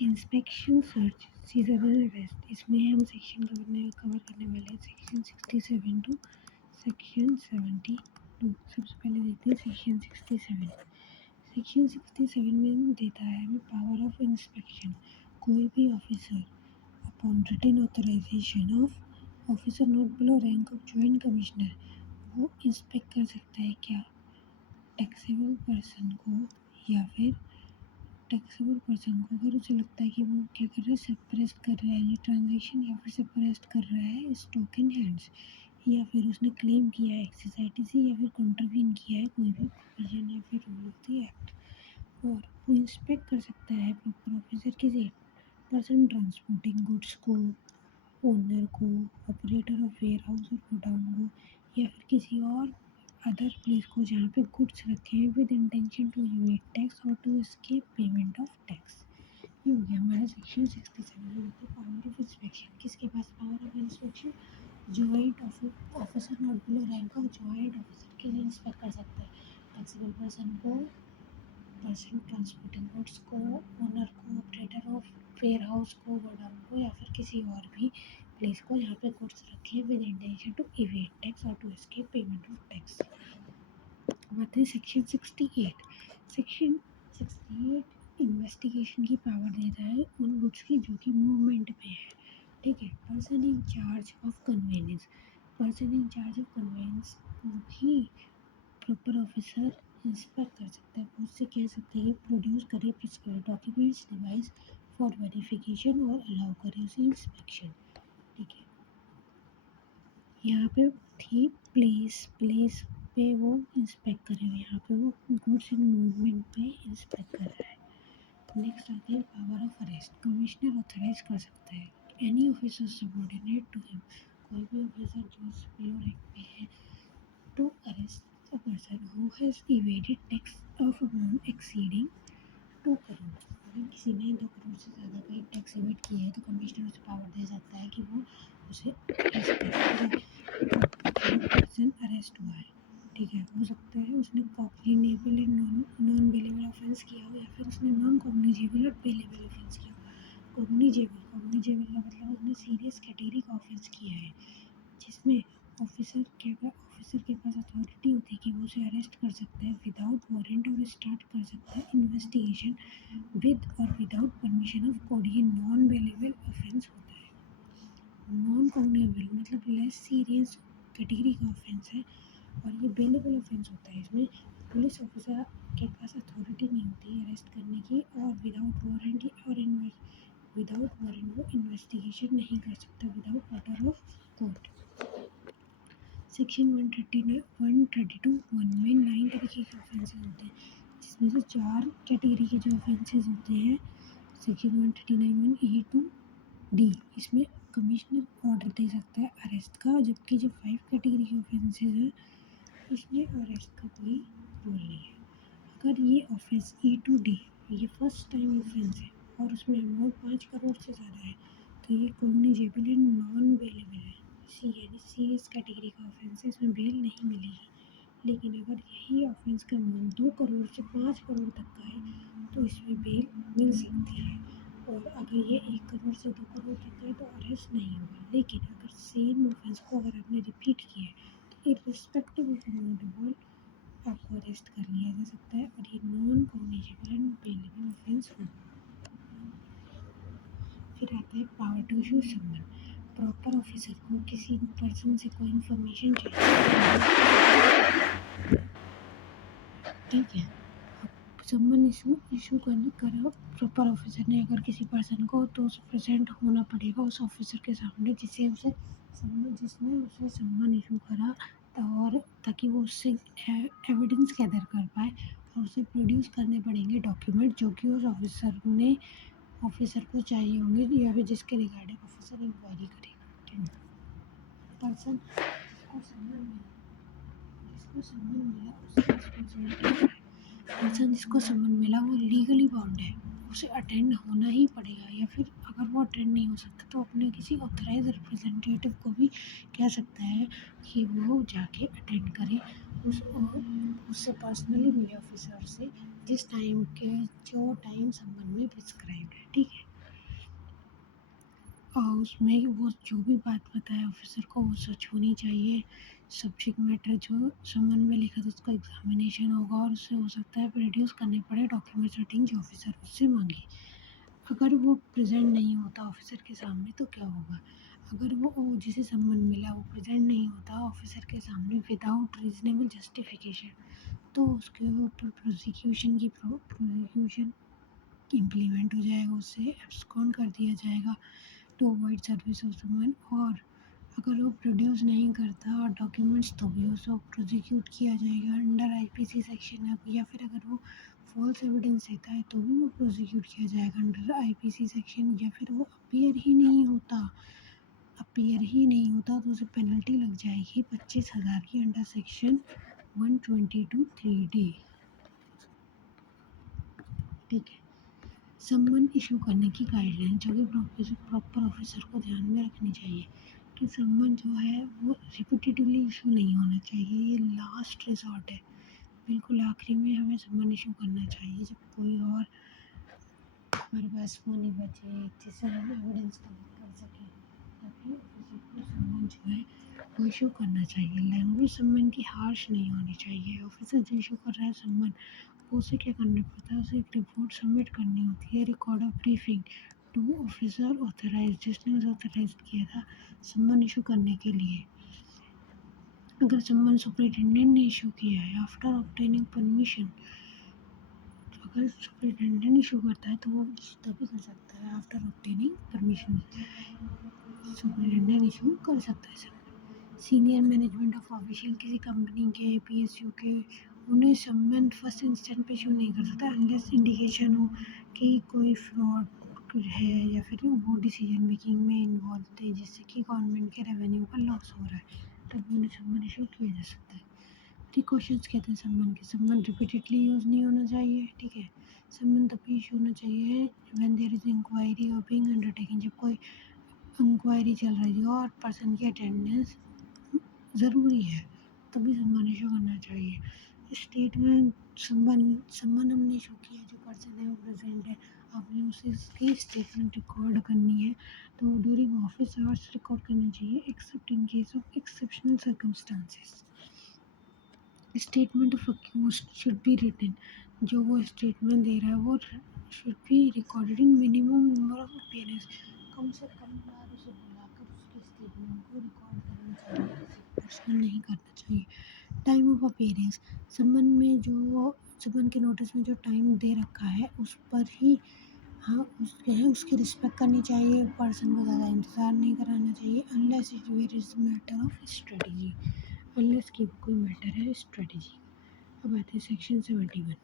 Inspection search सीजरल arrest, इसमें हम section cover करने वाले हैं सेक्शन 67 टू सेक्शन 72। सबसे पहले देखते हैं सेक्शन 67। सेक्शन 67 में देता है हमें पावर ऑफ इंस्पेक्शन। कोई भी officer upon written authorisation of officer not below rank of joint commissioner, वो इंस्पेक्ट कर सकता है क्या टैक्सेबल पर्सन को, या फिर टैक्सेबल पर्सन को अगर उसे लगता है कि वो क्या कर रहा है, सप्रेस्ट कर रहा है ये ट्रांजेक्शन, या फिर सप्रेस्ट कर रहा है स्टॉक इन हैंड्स, या फिर उसने क्लेम किया है एक्साइटी से, या फिर कंट्रीब्यूट किया है कोई भी प्रोविजन या फिर रूल ऑफ द एक्ट। और वो इंस्पेक्ट कर सकता है प्रॉपर ऑफिसर किसी पर्सन ट्रांसपोर्टिंग गुड्स को, ओनर को, ऑपरेटर ऑफ वेयर हाउस और गोडाउन को, या फिर किसी और अदर प्लेस को जहाँ पे गुड्स रखे हैं with intention to evade tax और to escape payment of tax. ये हो गया हमारा सेक्शन 67। पावर ऑफ इंस्पेक्शन, किसके पास power of inspection, joint officer not below rank of joint officer के लिए इंस्पेक्ट कर सकते हैं टैक्सेबल पर्सन को, पर्सन ट्रांसपोर्टिंग गुड्स को, ओनर को, ऑपरेटर ऑफ वेयर हाउस को, गोडाउन को, या फिर किसी और भी प्लेस को जहाँ पे गुड्स रखे हैं with intention to evade tax और to escape payment of tax. आते हैं सेक्शन 68। सेक्शन 68 इन्वेस्टिगेशन की पावर देता है उन गुड्स की जो कि मूवमेंट पे है। ठीक है, person in charge of conveyance, person in charge of conveyance को भी प्रॉपर ऑफिसर इंस्पेक्ट कर सकता है। वो उससे कह सकते हैं प्रोड्यूस करे prescribe documents device for verification और अलाउ करे उसे इंस्पेक्शन। ठीक है, यहाँ पे थी प्लेस पे वो इंस्पेक्ट करे हुए, यहाँ पे वो गुड्स इन मूवमेंट पे इंस्पेक्ट कर रहा है। नेक्स्ट आते हैं power of arrest. Commissioner authorise कर सकता है any officer subordinate to him, कोई भी ऑफिसर जो सुपीरियर रैंक पे है, to arrest a person who has evaded tax of amount exceeding 2 crore. अगर किसी ने 2 करोड़ से ज़्यादा का टैक्स इवेट किया है तो कमिश्नर उसे पावर दे सकता है कि वो उसे अरेस्ट करे। पर्सन अरेस्ट हुआ है, ठीक है, हो सकता है उसने cognizable and non bailable offence किया हो, या फिर उसने नॉन कॉग्निजेबल और बेलेबल ऑफेंस किया हो। कॉग्निजेबल का मतलब उसने सीरियस कैटेगरी का ऑफेंस किया है जिसमें ऑफिसर के पास अथॉरिटी होती है कि वो उसे अरेस्ट कर सकता है विदाउट वारंट और स्टार्ट कर सकता है इन्वेस्टिगेशन विद और विदाउट परमिशन ऑफ कोर्ट। ये नॉन बेलेबल ऑफेंस होता है। नॉन कॉग्निजेबल मतलब लेस सीरियस कैटेगरी का ऑफेंस है, और ये बेलेबल ऑफेंस होता है। इसमें पुलिस ऑफिसर के पास अथॉरिटी नहीं होती अरेस्ट करने की, और विदाउट वारंट वो इन्वेस्टिगेशन नहीं कर सकता without order of court. Section 132(1) में 9 तरीके के ऑफेंसेस होते हैं, जिसमें से 4 कैटेगरी के जो ऑफेंसेस होते हैं सेक्शन 139(1) A to D, इसमें कमिश्नर ऑर्डर दे सकता है अरेस्ट का, जबकि जो 5 कैटेगरी के ऑफेंसेस हैं इसमें अरेस्ट का कोई रोल नहीं है। अगर ये ऑफेंस E to D ये फर्स्ट टाइम ऑफेंस है और उसमें अमाउंट 5 करोड़ से ज़्यादा है तो ये कॉग्निजेबल एंड नॉन बेलेबल है। यानी सीरियस कैटेगरी का ऑफेंस है, इसमें बेल नहीं मिलेगी। लेकिन अगर यही ऑफेंस का अमाउंट 2 करोड़ से 5 करोड़ तक का है तो इसमें बेल मिल सकती है, और अगर ये 1 करोड़ से 2 करोड़ तक का है तो अरेस्ट नहीं होगा। लेकिन अगर सेम ऑफेंस को अगर आपने रिपीट किया है तो इर्रिस्पेक्टिव ऑफ अमाउंट आपको अरेस्ट कर लिया जा सकता है, और ये non cognizable and bailable offence होगा। फिर आता है power to issue summon. Proper officer को किसी पर्सन से कोई इन्फॉर्मेशन चाहिए, ठीक है, समन इशू करो प्रॉपर ऑफिसर ने अगर किसी पर्सन को, तो उसे प्रेजेंट होना पड़ेगा उस ऑफिसर के सामने जिसने उसे सम्मन इशू करा, और ताकि वो उससे एविडेंस गैदर कर पाए, और उसे प्रोड्यूस करने पड़ेंगे डॉक्यूमेंट जो कि उस ऑफिसर को चाहिए होंगे, या फिर जिसके रिगार्डिंग ऑफिसर इंक्वायरी करेगा। पर्सन जिसको समन मिला वो लीगली बाउंड है, उसे अटेंड होना ही पड़ेगा, या फिर अगर वो अटेंड नहीं हो सकता तो अपने किसी ऑथराइज रिप्रेजेंटेटिव को भी कह सकता है कि वो जाके अटेंड करे उससे पर्सनली मिले ऑफिसर से, जो टाइम समन में प्रिस्क्राइब्ड है। ठीक है, उसमें वो जो भी बात बताए ऑफिसर को वो सच होनी चाहिए। सब्जेक्ट मैटर जो समन में लिखा था उसका एग्जामिनेशन होगा और उससे हो सकता है प्रोड्यूस करने पड़े डॉक्यूमेंट सेटिंग जो ऑफिसर उससे मांगे। अगर वो प्रेजेंट नहीं होता ऑफिसर के सामने तो क्या होगा? अगर वो जिसे समन मिला वो प्रेजेंट नहीं होता ऑफिसर के सामने विदाउट रीजनेबल जस्टिफिकेशन, तो उसके ऊपर प्रोसिक्यूशन इम्प्लीमेंट हो जाएगा, उससे एब्सकॉन्ड कर दिया जाएगा टू अवॉइड सर्विस ऑफ समन। और अगर वो प्रोड्यूस नहीं करता डॉक्यूमेंट्स तो भी उसको प्रोसिक्यूट किया जाएगा अंडर आईपीसी सेक्शन। या फिर अगर वो फॉल्स एविडेंस देता है तो भी वो प्रोसिक्यूट किया जाएगा अंडर आईपीसी सेक्शन। या फिर वो अपीयर ही नहीं होता तो उसे पेनल्टी लग जाएगी 25,000 की अंडर सेक्शन 122(3)(d)। ठीक है। सम्मन इशू करने की गाइडलाइन जो कि प्रॉपर ऑफिसर को ध्यान में रखनी चाहिए कि सम्मन जो है वो रिपीटेडली इशू नहीं होना चाहिए, ये लास्ट रिजॉर्ट है। बिल्कुल आखिरी में हमें सम्मन इशू करना चाहिए जब कोई और हमारे पास वो नहीं बचे जिससे हम एविडेंस कलेक्ट कर सकें, तभी ऑफिसर को सम्मन जो है वो इशू करना चाहिए। लैंग्वेज सम्मन की हार्श नहीं होनी चाहिए। ऑफिसर जो इशू कर रहा है सम्मन उसे क्या करना पड़ता है, उसे एक रिपोर्ट सबमिट करनी होती है, record of briefing to officer authorise जिसने उसे ऑथराइज किया था सम्मन इशू करने के लिए। अगर सम्मन सुपरिटेंडेंट ने इशू किया है आफ्टर ऑब्टेनिंग परमिशन, अगर सुपरिटेंडेंट इशू करता है तो वो तभी कर सकता है after obtaining permission, superintendent issue कर सकता है सम्मन। सीनियर मैनेजमेंट ऑफ ऑफिशियल किसी कंपनी के पीएसयू के उन्हें सम्मन फर्स्ट इंस्टेंट पे इशू नहीं कर सकता अनलेस इंडिकेशन हो कि कोई फ्रॉड है या फिर वो डिसीजन मेकिंग में इन्वॉल्व थे जिससे कि गवर्नमेंट के रेवेन्यू का लॉस हो रहा है, तभी उन्हें सम्मन इशू किया जा सकता है। प्रिकॉशंस कहते हैं सम्मन के, सम्मन रिपीटेडली यूज़ नहीं होना चाहिए। ठीक है। सम्मन तभी इशू होना चाहिए व्हेन देयर इज इंक्वायरी और बीइंग अंडरटेकिंग, जब कोई इंक्वायरी चल रही हो और पर्सन की अटेंडेंस ज़रूरी है तभी सम्मन इशू करना चाहिए। स्टेटमेंट सम्मन हमने इशू किया जो पर्सन है वो प्रेजेंट है, आपने उसकी स्टेटमेंट रिकॉर्ड करनी है तो ड्यूरिंग ऑफिस आवर्स रिकॉर्ड करनी चाहिए except in case of exceptional circumstances. Statement of accused should be written, जो वो स्टेटमेंट दे रहा है वो should be recorded in minimum number of appearance, कम से कम बार उसे बुलाकर उसकी स्टेटमेंट को रिकॉर्ड करना चाहिए, पोस्टपोन नहीं करना चाहिए। टाइम ऑफ अपीयरेंस, समन के नोटिस में जो टाइम दे रखा है उस पर ही हाँ उसकी रिस्पेक्ट करनी चाहिए, पर्सन को ज़्यादा इंतज़ार नहीं कराना चाहिए unless it were is matter of strategy, unless की कोई मैटर है स्ट्रेटजी। अब आते हैं section 71।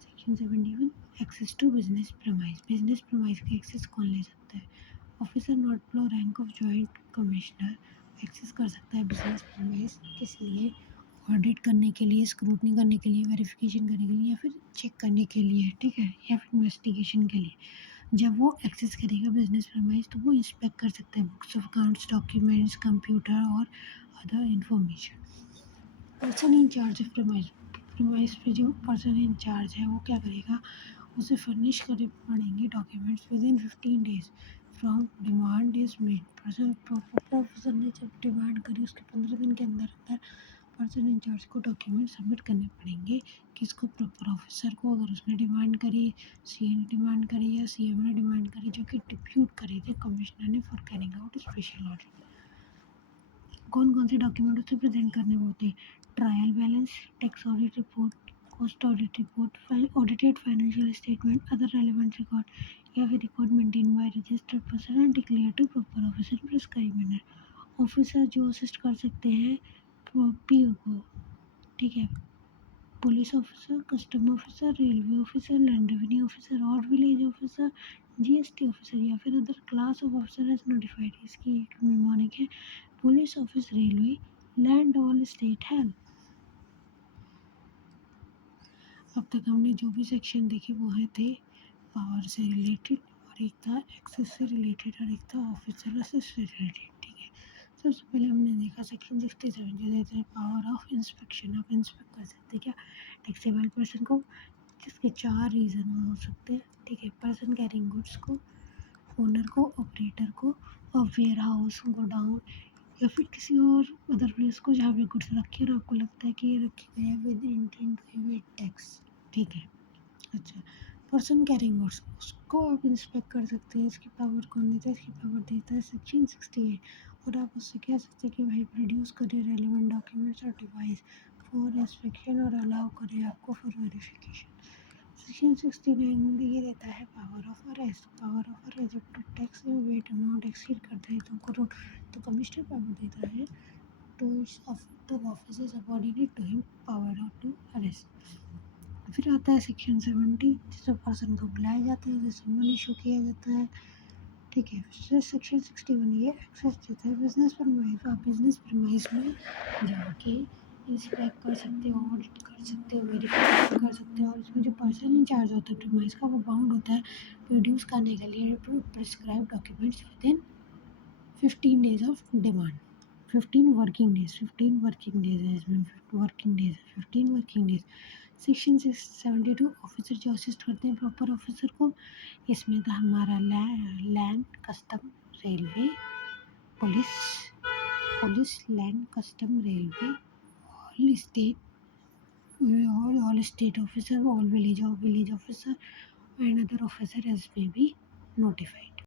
Section 71 access to business premise, business premise का एक्सेस कौन ले सकता है? Officer not below rank of joint commissioner access कर सकता है बिजनेस प्रमाइस, किस लिए? ऑडिट करने के लिए, स्क्रूटनी करने के लिए, वेरिफिकेशन करने के लिए या फिर चेक करने के लिए। ठीक है। या फिर इन्वेस्टिगेशन के लिए। जब वो एक्सेस करेगा बिजनेस प्रमाइस तो वो इंस्पेक्ट कर सकता है books of accounts, documents, computer और other information. Person in charge of premise पे जो पर्सन इन चार्ज है वो क्या करेगा, उसे फर्निश करने पड़ेंगे documents within 15 days from demand is made. Proper officer ने जब डिमांड करी उसके 15 दिन के अंदर अंदर पर्सन इंचार्ज को डॉक्यूमेंट सबमिट करने पड़ेंगे। किसको? प्रॉपर ऑफिसर को। अगर उसने डिमांड करी, सीए ने डिमांड करी या सीएम ने डिमांड करी जो कि डिप्यूट करे थे कमिश्नर ने for carrying out special audit. कौन कौन से डॉक्यूमेंट उसे प्रेजेंट करने होते हैं? Trial balance, tax audit report, cost audit report, audited financial statement, other relevant record या फिर record maintain by registered person and declare to proper officer prescribe manner. Officer जो असिस्ट कर सकते हैं पीओ को। ठीक है। Police officer, custom officer, railway officer, land revenue officer और विलेज ऑफिसर, जीएसटी ऑफिसर या फिर other class of officer as notified. इसकी एक मेमोनिक है पुलिस ऑफिस, रेलवे, लैंड और स्टेट हेल्थ। अब तक हमने जो भी सेक्शन देखे वो है थे पावर से रिलेटेड और एक था एक्सेस से रिलेटेड और एक था ऑफिसर असिस्ट से रिलेटेड। ठीक है। सबसे पहले हमने देखा सेक्शन 67 जो देते हैं पावर ऑफ इंस्पेक्शन। आप इंस्पेक्ट कर सकते हैं क्या टैक्सेबल पर्सन को, जिसके 4 रीज़न हो सकते हैं। ठीक है। पर्सन कैरिंग गुड्स को, ओनर को, ऑपरेटर को वेयर हाउस, गोडाउन या फिर किसी और अदर प्लेस को जहाँ पे गुड्स रखे और आपको लगता है कि ये रखे गए हैं with intent to evade tax, ठीक है। अच्छा, पर्सन कैरिंग गुड्स, उसको आप इंस्पेक्ट कर सकते हैं। इसकी पावर कौन देता है? इसकी पावर देता है सेक्शन 68। और आप उससे कह सकते हैं कि भाई प्रोड्यूस करे रेलिवेंट डॉक्यूमेंट्स और डिवाइस फॉर इंस्पेक्शन और अलाउ करे आपको फॉर वेरिफिकेशन। सेक्शन 69 में ये रहता है power of arrest. Power of arrest जब तो टैक्स वेट अमाउंट एक्सीड करता है तो कमिश्नर पावर देता है to officers subordinate to him power of to arrest. फिर आता है सेक्शन 70 जिसमें पर्सन को बुलाया जाता है, उसे समन इशू किया जाता है, ठीक है। फिर सेक्शन 61 ये एक्सेस देता है बिजनेस परमाइज। आप बिजनेस परमाइज में जाके इंस्पेक्ट कर सकते हो, ऑडिट कर सकते हो, वेरीफाई कर सकते हो। और इसमें जो पर्सन इंचार्ज होता है परमाइज का वो बाउंड होता है प्रोड्यूस करने के लिए prescribe documents within 15 days of demand. 15 working days है इसमें, working days 15 working days. Section 72 officer जो असिस्ट करते हैं प्रॉपर ऑफिसर को। इसमें था हमारा land custom railway police, land custom railway, all state, all state officer, all village officer and other officer as may be notified.